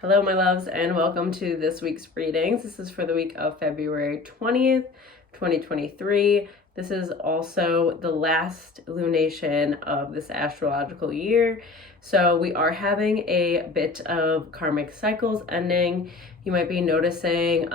Hello, my loves, and welcome to this week's readings. This is for the week of February 20th, 2023. This is also the last lunation of this astrological year. So we are having a bit of karmic cycles ending. You might be noticing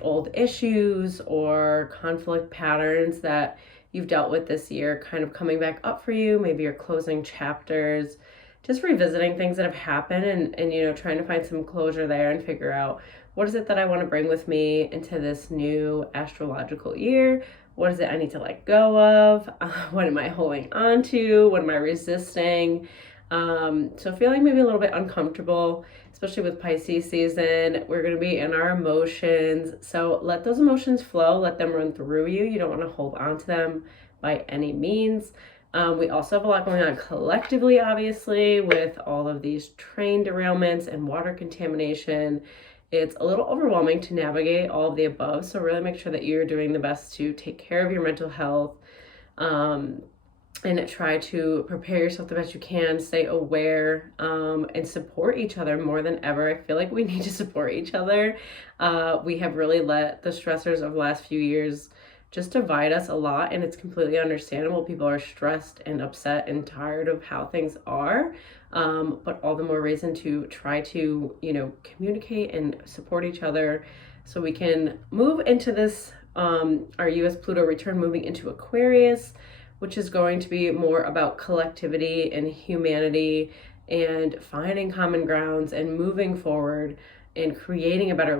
old issues or conflict patterns that you've dealt with this year kind of coming back up for you. Maybe you're closing chapters, just revisiting things that have happened and trying to find some closure there and figure out what is it that I want to bring with me into this new astrological year. What is it I need to let go of? What am I holding on to? What am I resisting? So feeling maybe a little bit uncomfortable, especially with Pisces season. We're going to be in our emotions. So let those emotions flow. Let them run through you. You don't want to hold on to them by any means. We also have a lot going on collectively, obviously, with all of these train derailments and water contamination. It's a little overwhelming to navigate all of the above, so really make sure that you're doing the best to take care of your mental health, and try to prepare yourself the best you can, stay aware, and support each other more than ever. I feel like we need to support each other. We have really let the stressors of the last few years just divide us a lot, and it's completely understandable. People are stressed and upset and tired of how things are, but all the more reason to try to communicate and support each other so we can move into this our US Pluto return moving into Aquarius, which is going to be more about collectivity and humanity and finding common grounds and moving forward and creating a better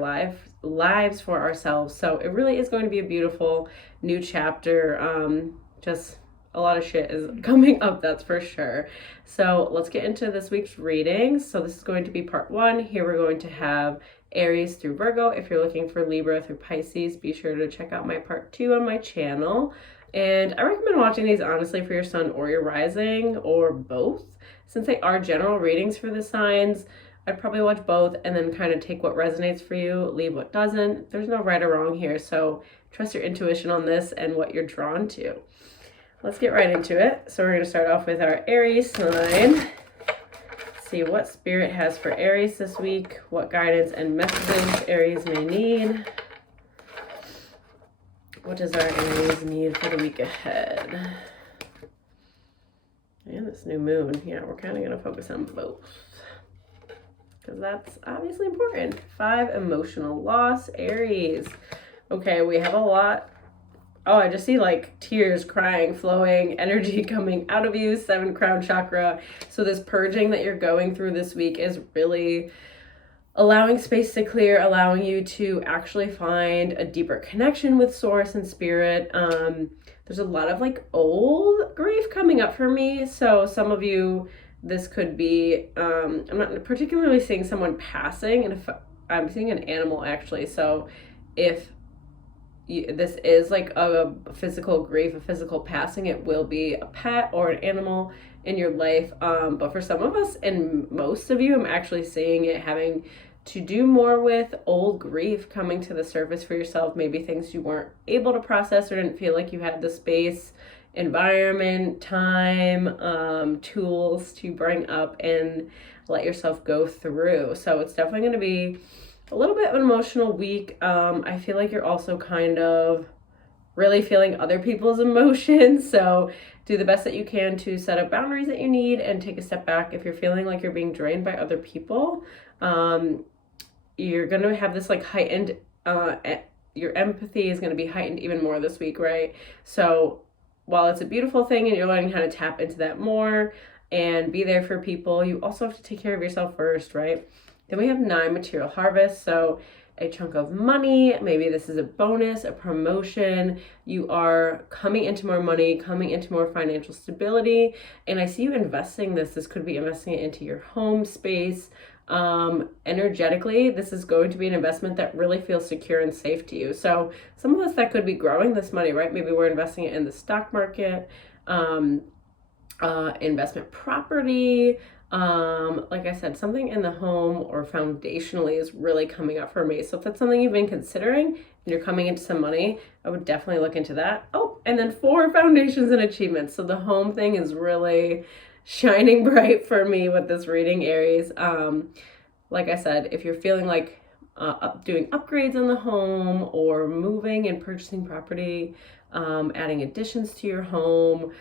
lives for ourselves. So it really is going to be a beautiful new chapter. Just a lot of shit is coming up, that's for sure. So let's get into this week's readings. So this is going to be part 1. Here we're going to have Aries through Virgo. If you're looking for Libra through Pisces, be sure to check out my part 2 on my channel. And I recommend watching these honestly for your sun or your rising, or both. Since they are general readings for the signs, I'd probably watch both and then kind of take what resonates for you, leave what doesn't. There's no right or wrong here, so trust your intuition on this and what you're drawn to. Let's get right into it. So we're going to start off with our Aries sign. See what Spirit has for Aries this week, what guidance and messages Aries may need. What does our Aries need for the week ahead? And this new moon, yeah, we're kind of going to focus on both, because that's obviously important. 5, emotional loss, Aries. Okay, we have a lot. Oh, I just see like tears, crying, flowing, energy coming out of you, 7 crown chakra. So this purging that you're going through this week is really allowing space to clear, allowing you to actually find a deeper connection with source and spirit. There's a lot of like old grief coming up for me. So some of you, this could be, I'm not particularly seeing someone passing, and if I'm seeing an animal actually. So if this is like a physical grief, a physical passing, it will be a pet or an animal in your life. But for some of us and most of you, I'm actually seeing it having to do more with old grief coming to the surface for yourself. Maybe things you weren't able to process or didn't feel like you had the space, environment, time, tools to bring up and let yourself go through. So it's definitely going to be a little bit of an emotional week. I feel like you're also kind of really feeling other people's emotions. So do the best that you can to set up boundaries that you need and take a step back if you're feeling like you're being drained by other people. You're going to have this like heightened, your empathy is going to be heightened even more this week, right? So while it's a beautiful thing and you're learning how to tap into that more and be there for people, you also have to take care of yourself first, right? Then we have 9, material harvest. So a chunk of money, maybe this is a bonus, a promotion. You are coming into more money, coming into more financial stability. And I see you investing this. This could be investing it into your home space. Energetically, this is going to be an investment that really feels secure and safe to you. So some of us, that could be growing this money, right? Maybe we're investing it in the stock market, investment property. Like I said, something in the home or foundationally is really coming up for me. So if that's something you've been considering and you're coming into some money, I would definitely look into that. Oh, and then 4, foundations and achievements. So the home thing is really shining bright for me with this reading, Aries. like I said, if you're feeling like doing upgrades in the home or moving and purchasing property, adding additions to your home,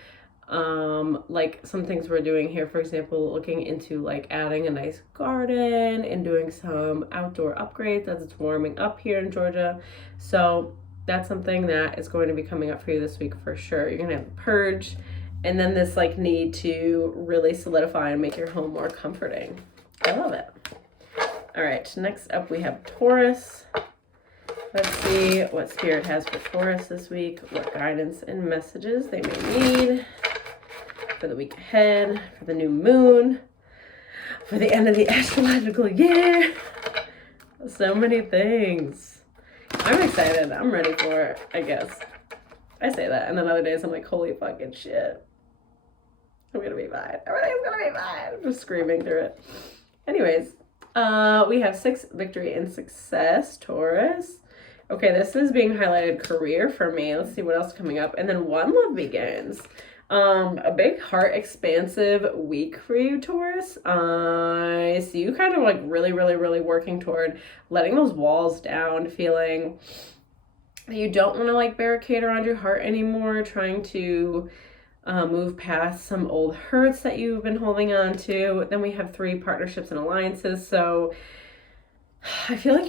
like some things we're doing here, for example, looking into like adding a nice garden and doing some outdoor upgrades as it's warming up here in Georgia. So that's something that is going to be coming up for you this week for sure. You're gonna have a purge, and then this like need to really solidify and make your home more comforting. I love it. All right, next up we have Taurus. Let's see what Spirit has for Taurus this week, what guidance and messages they may need for the week ahead, for the new moon, for the end of the astrological year. So many things. I'm excited. I'm ready for it, I guess. I say that, and then other days I'm like, holy fucking shit. I'm gonna be fine. Everything's gonna be fine. I'm just screaming through it. Anyways, we have 6 victory and success, Taurus. Okay, this is being highlighted career for me. Let's see what else is coming up. And then 1 love begins. A big heart expansive week for you, Taurus. I see you kind of like really working toward letting those walls down, feeling that you don't want to like barricade around your heart anymore, trying to move past some old hurts that you've been holding on to. Then we have 3 partnerships and alliances. So I feel like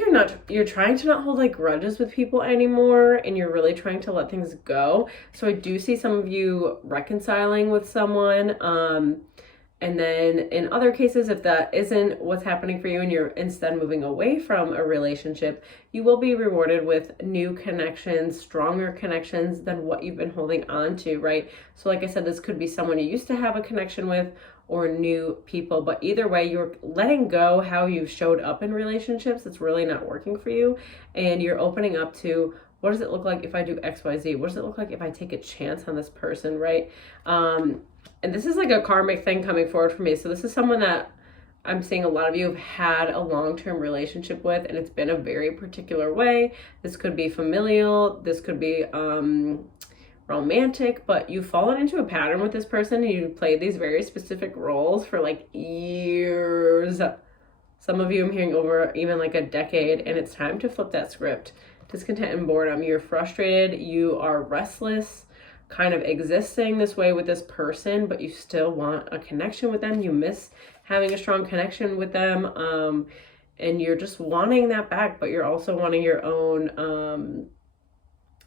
you're trying to not hold like grudges with people anymore, and you're really trying to let things go. So I do see some of you reconciling with someone. And then in other cases, if that isn't what's happening for you and you're instead moving away from a relationship, you will be rewarded with new connections, stronger connections than what you've been holding on to, right? So like I said, this could be someone you used to have a connection with or new people, but either way, you're letting go how you've showed up in relationships. It's really not working for you, and you're opening up to, what does it look like if I do X, Y, Z? What does it look like if I take a chance on this person, right? And this is like a karmic thing coming forward for me. So this is someone that I'm seeing a lot of you have had a long-term relationship with, and it's been a very particular way. This could be familial, this could be romantic, but you've fallen into a pattern with this person, and you've played these very specific roles for like years. Some of you I'm hearing over even like a decade, and it's time to flip that script. Discontent and boredom. You're frustrated, you are restless, kind of existing this way with this person, but you still want a connection with them. You miss having a strong connection with them, and you're just wanting that back, but you're also wanting your own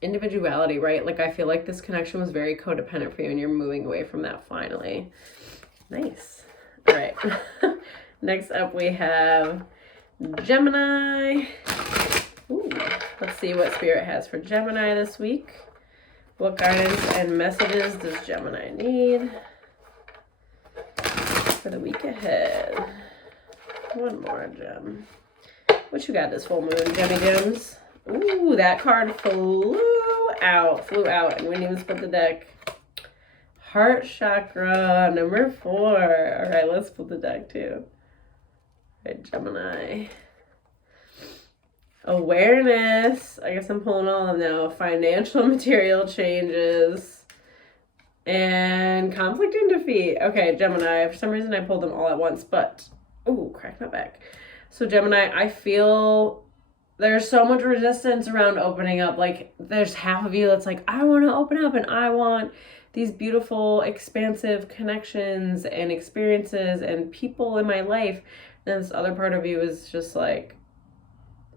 individuality, right? Like I feel like this connection was very codependent for you, and you're moving away from that finally. Nice. All right. Next up we have Gemini. Ooh, let's see what Spirit has for Gemini this week. What guidance and messages does Gemini need for the week ahead? 1 more gem. What you got this full moon, Gemmy Gems? Ooh, that card flew out, and we didn't even split the deck. Heart chakra, number 4. All right, let's split the deck too. All right, Gemini. Awareness. I guess I'm pulling all of them now. Financial material changes. And conflict and defeat. Okay, Gemini. For some reason I pulled them all at once, but ooh, crack my back. So Gemini, I feel there's so much resistance around opening up. Like there's half of you that's like, I want to open up and I want these beautiful, expansive connections and experiences and people in my life. And this other part of you is just like,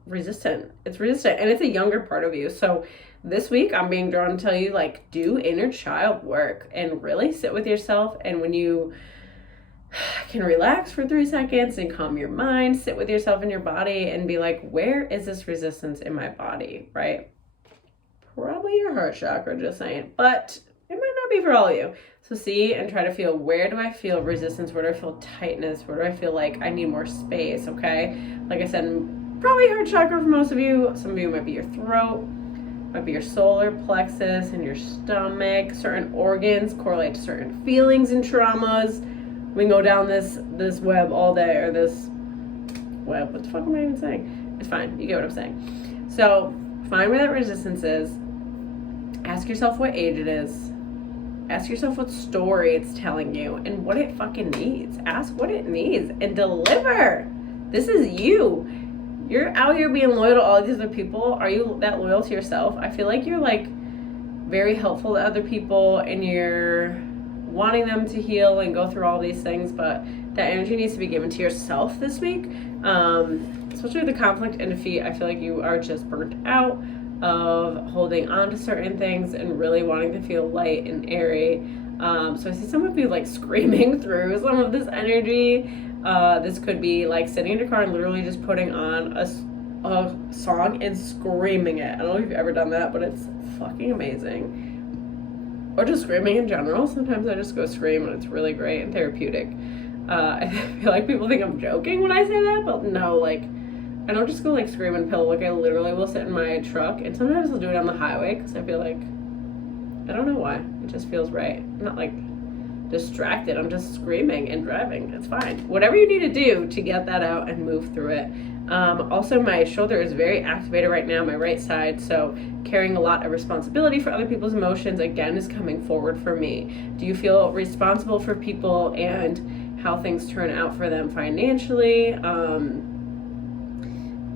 resistant. It's resistant, and it's a younger part of you. So this week I'm being drawn to tell you, like, do inner child work and really sit with yourself. And when you can relax for 3 seconds and calm your mind, sit with yourself in your body and be like, where is this resistance in my body, right? Probably your heart chakra, just saying, but it might not be for all of you. So see and try to feel, where do I feel resistance? Where do I feel tightness? Where do I feel like I need more space? Okay, like I said, probably heart chakra for most of you. Some of you might be your throat, might be your solar plexus and your stomach. Certain organs correlate to certain feelings and traumas. We can go down this web all day, or this web. What the fuck am I even saying? It's fine. You get what I'm saying. So find where that resistance is. Ask yourself what age it is. Ask yourself what story it's telling you and what it fucking needs. Ask what it needs and deliver. This is you. You're out here being loyal to all these other people. Are you that loyal to yourself? I feel like you're like very helpful to other people and you're wanting them to heal and go through all these things, but that energy needs to be given to yourself this week. Especially with the conflict and defeat, I feel like you are just burnt out of holding on to certain things and really wanting to feel light and airy. So I see some of you like screaming through some of this energy. This could be like sitting in your car and literally just putting on a song and screaming it. I don't know if you've ever done that, but it's fucking amazing. Or just screaming in general. Sometimes I just go scream and it's really great and therapeutic. I feel like people think I'm joking when I say that, but no, like, I don't just go like scream and pill. Like, I literally will sit in my truck and sometimes I'll do it on the highway because I feel like, I don't know why, it just feels right. I'm not like distracted, I'm just screaming and driving. It's fine. Whatever you need to do to get that out and move through it. Also, my shoulder is very activated right now, my right side, so carrying a lot of responsibility for other people's emotions, again, is coming forward for me. Do you feel responsible for people and how things turn out for them financially?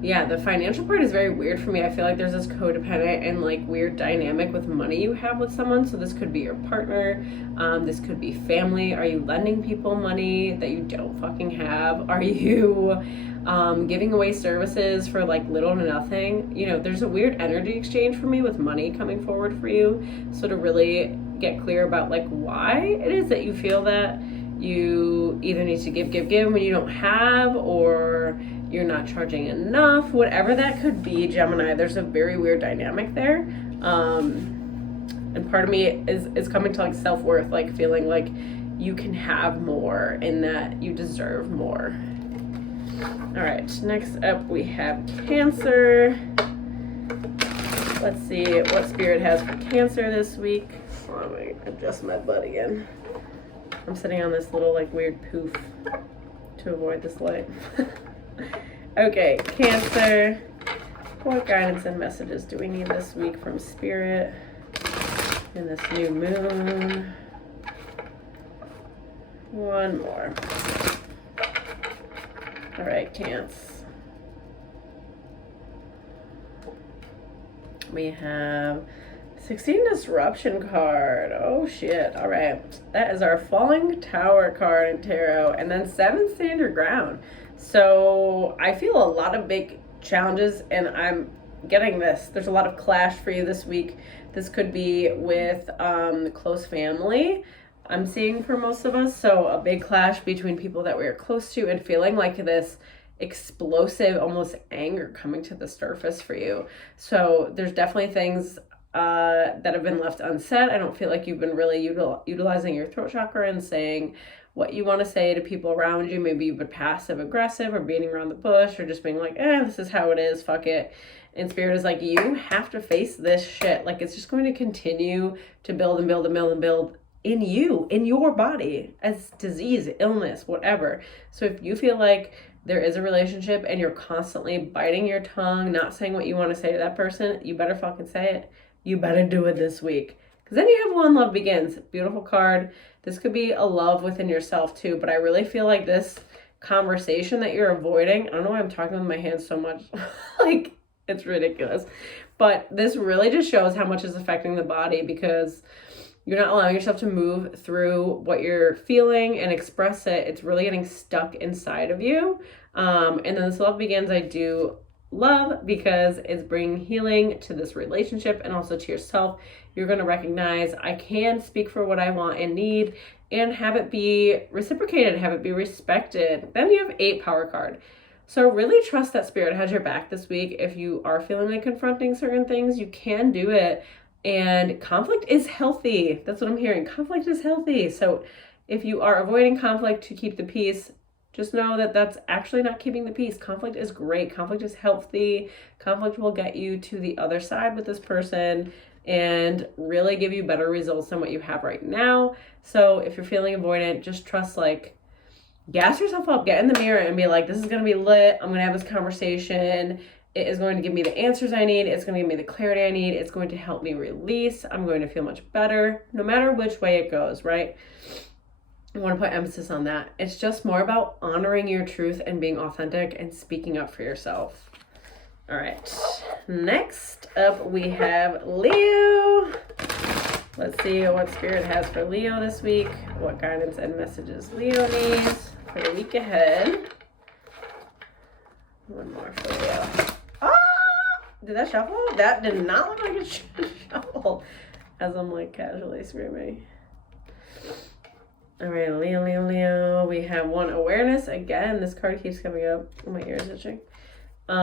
Yeah, the financial part is very weird for me. I feel like there's this codependent and like weird dynamic with money you have with someone. So this could be your partner. This could be family. Are you lending people money that you don't fucking have? Are you giving away services for like little to nothing? You know, there's a weird energy exchange for me with money coming forward for you. So to really get clear about like why it is that you feel that you either need to give when you don't have, or you're not charging enough, whatever that could be, Gemini, there's a very weird dynamic there. And part of me is coming to like self-worth, like feeling like you can have more and that you deserve more. All right, next up we have Cancer. Let's see what Spirit has for Cancer this week. Let me adjust my butt again. I'm sitting on this little like weird poof to avoid this light. Okay, Cancer. What guidance and messages do we need this week from Spirit in this new moon? One more. All right, Cancer. We have 16 Disruption card. Oh shit. All right. That is our Falling Tower card in Tarot. And then 7 Stand Your Ground. So I feel a lot of big challenges and I'm getting this. There's a lot of clash for you this week. This could be with close family, I'm seeing for most of us. So a big clash between people that we are close to and feeling like this explosive, almost anger coming to the surface for you. So there's definitely things that have been left unsaid. I don't feel like you've been really utilizing your throat chakra and saying what you want to say to people around you. Maybe you've been passive aggressive or beating around the bush or just being like, this is how it is, fuck it. And Spirit is like, you have to face this shit. Like, it's just going to continue to build and build and build and build in you, in your body, as disease, illness, whatever. So if you feel like there is a relationship and you're constantly biting your tongue, not saying what you want to say to that person, you better fucking say it. You better do it this week. Because then you have One Love Begins. Beautiful card. This could be a love within yourself too, but I really feel like this conversation that you're avoiding, I don't know why I'm talking with my hands so much. Like, it's ridiculous. But this really just shows how much is affecting the body because you're not allowing yourself to move through what you're feeling and express it. It's really getting stuck inside of you. And then this Love Begins, I do love because it's bringing healing to this relationship and also to yourself. You're going to recognize I can speak for what I want and need and have it be reciprocated, have it be respected. Then you have 8 Power card. So really trust that Spirit has your back this week. If you are feeling like confronting certain things, you can do it. And conflict is healthy. That's what I'm hearing. Conflict is healthy. So if you are avoiding conflict to keep the peace, just know that that's actually not keeping the peace. Conflict is great. Conflict is healthy. Conflict will get you to the other side with this person and really give you better results than what you have right now. So if you're feeling avoidant, just trust, like, gas yourself up. Get in the mirror and be like, this is going to be lit. I'm going to have this conversation. It is going to give me the answers I need. It's going to give me the clarity I need. It's going to help me release. I'm going to feel much better no matter which way it goes, right? I want to put emphasis on that. It's just more about honoring your truth and being authentic and speaking up for yourself. All right. Next up, we have Leo. Let's see what Spirit has for Leo this week. What guidance and messages Leo needs for the week ahead. One more for Leo. Ah! Did that shuffle? That did not look like it shuffled. As I'm like casually screaming. All right, Leo. We have one awareness. Again, this card keeps coming up. Oh, my ears itching. 8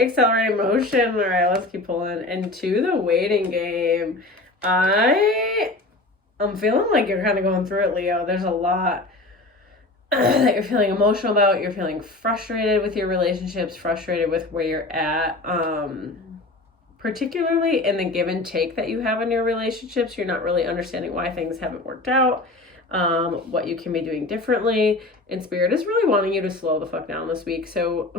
accelerated motion. All right, let's keep pulling. And 2 the waiting game. I'm feeling like you're kind of going through it, Leo. There's a lot that you're feeling emotional about. You're feeling frustrated with your relationships, frustrated with where you're at. Particularly in the give and take that you have in your relationships. You're not really understanding why things haven't worked out. What you can be doing differently, and Spirit is really wanting you to slow the fuck down this week. So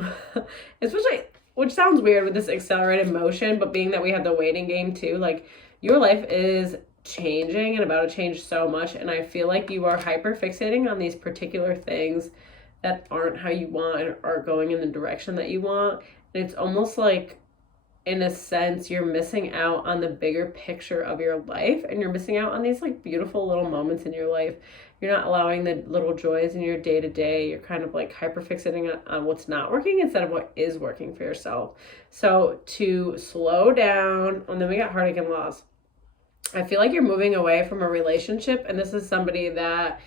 especially, which sounds weird with this accelerated motion, but being that we have the waiting game too, like your life is changing and about to change so much, and I feel like you are hyper fixating on these particular things that aren't how you want and are going in the direction that you want. And it's almost like, in a sense, you're missing out on the bigger picture of your life, and you're missing out on these like beautiful little moments in your life. You're not allowing the little joys in your day-to-day. You're kind of like hyper fixating on what's not working instead of what is working for yourself. So to slow down, and then we got heartache and loss. I feel like you're moving away from a relationship, and this is somebody that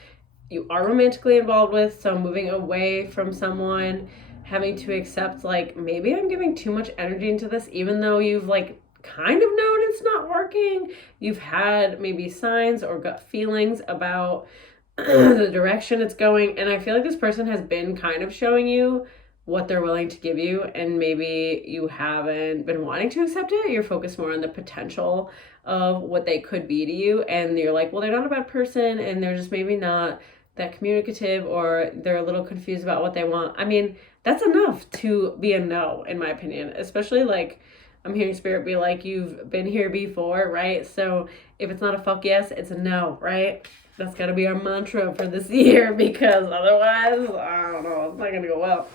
you are romantically involved with. So moving away from someone, having to accept like, maybe I'm giving too much energy into this, even though you've like kind of known it's not working. You've had maybe signs or gut feelings about the direction it's going. And I feel like this person has been kind of showing you what they're willing to give you, and maybe you haven't been wanting to accept it. You're focused more on the potential of what they could be to you, and you're like, well, they're not a bad person, and they're just maybe not that communicative, or they're a little confused about what they want. I mean, that's enough to be a no, in my opinion. Especially like, I'm hearing Spirit be like, you've been here before, right? So if it's not a fuck yes, it's a no, right? That's got to be our mantra for this year, because otherwise, I don't know, it's not going to go well.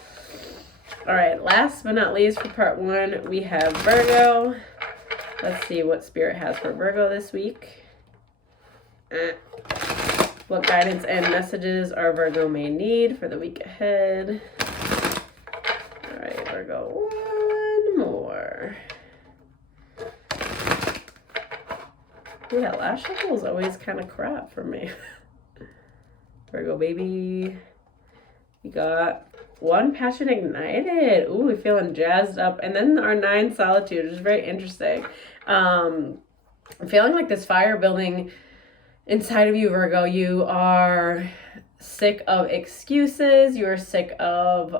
All right, last but not least for part 1, we have Virgo. Let's see what Spirit has for Virgo this week. What guidance and messages our Virgo may need for the week ahead. All right, Virgo, one more. Ooh, that last shuffle is always kind of crap for me. Virgo, baby. We got 1 passion ignited. Ooh, we're feeling jazzed up. And then our 9 solitude, which is very interesting. I'm feeling like this fire building inside of you, Virgo. You are sick of excuses. You're sick of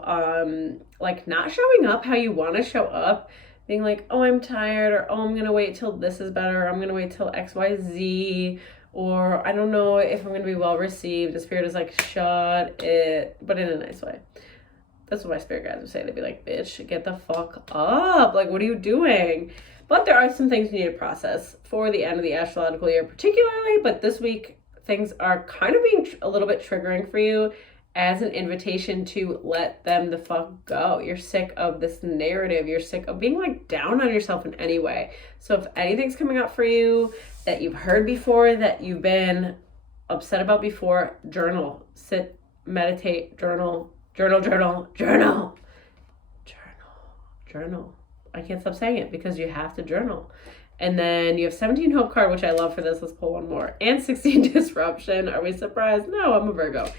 like not showing up how you want to show up. Being like, oh, I'm tired, or oh, I'm going to wait till this is better, or I'm going to wait till XYZ, or I don't know if I'm going to be well received. The Spirit is like, shut it, but in a nice way. That's what my spirit guides would say. They'd be like, bitch, get the fuck up. Like, what are you doing? But there are some things you need to process for the end of the astrological year particularly, but this week things are kind of being a little bit triggering for you as an invitation to let them the fuck go. You're sick of this narrative. You're sick of being like down on yourself in any way. So if anything's coming up for you that you've heard before, that you've been upset about before, journal, sit, meditate, journal. I can't stop saying it because you have to journal. And then you have 17 Hope card, which I love for this. Let's pull one more. And 16 Disruption. Are we surprised? No, I'm a Virgo.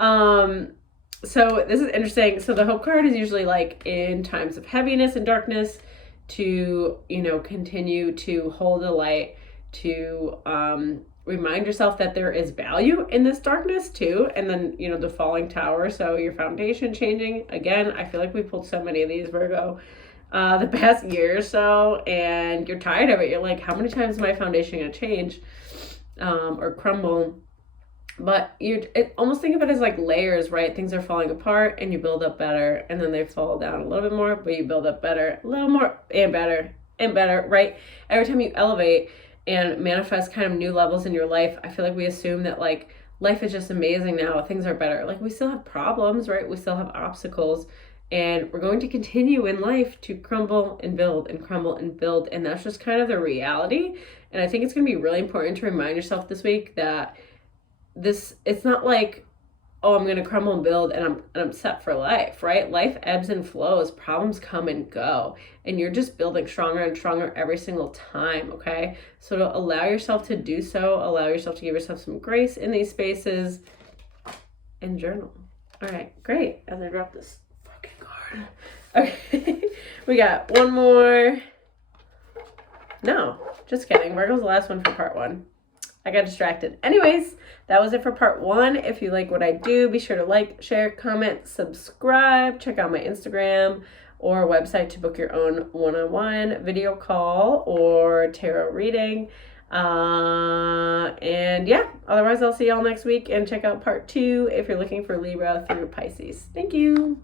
So this is interesting. So the Hope card is usually like in times of heaviness and darkness to, continue to hold the light, to remind yourself that there is value in this darkness too. And then, the falling tower. So your foundation changing. Again, I feel like we pulled so many of these, Virgo, the past year or so, and you're tired of it. You're like, how many times is my foundation going to change or crumble? But almost think of it as like layers, right? Things are falling apart and you build up better, and then they fall down a little bit more, but you build up better, a little more, and better, right? Every time you elevate and manifest kind of new levels in your life, I feel like we assume that like life is just amazing now. Things are better. Like, we still have problems, right? We still have obstacles. And we're going to continue in life to crumble and build and crumble and build. And that's just kind of the reality. And I think it's going to be really important to remind yourself this week that it's not like, oh, I'm going to crumble and build and I'm set for life, right? Life ebbs and flows. Problems come and go. And you're just building stronger and stronger every single time, okay? So to allow yourself to do so, allow yourself to give yourself some grace in these spaces, and journal. All right, great. As I drop this fucking card. Okay, we got one more. No, just kidding. Virgo's the last one for part 1. I got distracted. Anyways, that was it for part 1. If you like what I do, be sure to like, share, comment, subscribe. Check out my Instagram or website to book your own one-on-one video call or tarot reading. And yeah, otherwise I'll see y'all next week, and check out part 2 if you're looking for Libra through Pisces. Thank you.